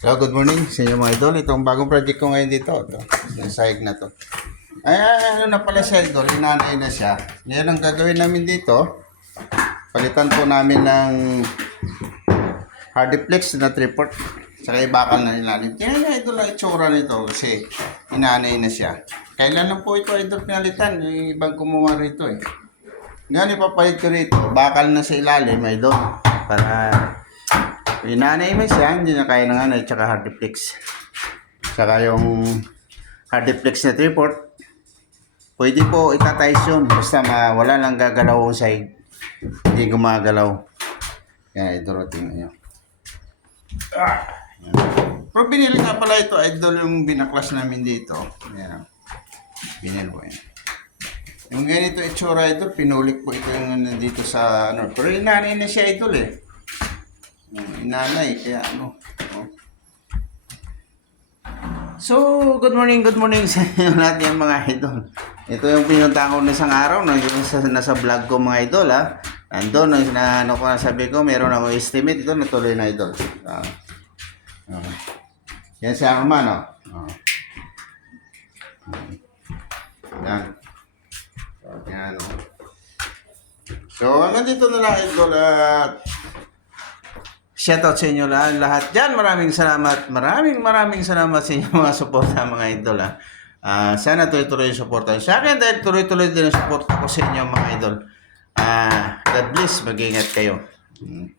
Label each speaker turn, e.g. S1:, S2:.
S1: Hello, good morning sa inyo mga idol. Itong bagong project ko ngayon dito. Ito, yung sahig na to. Ay, ano na pala siya idol, inanay na siya. Ngayon ang gagawin namin dito, palitan po namin ng hardiplex na tripod. Saka ibakal na ilalim. Tingnan niya idol ang itsura nito kasi inanay na siya. Kailan lang po ito idol pinalitan? Yung ibang kumuha rito eh. Ngayon ipapahid ko rito, bakal na sa ilalim idol. Para Inanay mo siya, hindi na kaya ng anay, tsaka hardiplex. Tsaka yung hardiplex na tripod, pwede po itatice yun. Basta ma, wala lang gagalaw ang side. Hindi gumagalaw. Yan, ito routine nyo. Ah, yan. Pero binili nga pala ito, idol yung binaklas namin dito. Yan. Binili ko yan. Yung ganito itsura idol, pinulik po ito yung nandito sa ano. Pero inanay na siya idol eh. Yung Inanay, kaya ano. oh. So, good morning, good morning sa inyo lahat yan mga idol. Ito yung pinunta ko na isang araw, no, yung sa, nasa vlog ko mga idol ha. Nandun, na, na, ano ko sabi ko, meron ako estimate, ito natuloy na idol. Ah. okay. Yan si Arman, no? Oh. Yan. So, yan, no? So, hanggang dito na lang idol at Shoutout sa inyo lahat, lahat dyan. Maraming salamat. Maraming maraming salamat sa inyo mga suporta mga idol. Ha. Ah, sana tuloy-tuloy yung suporta sa akin dahil tuloy-tuloy din ang suporta ko sa inyo mga idol. Ah, God bless. Mag-ingat kayo. Hmm.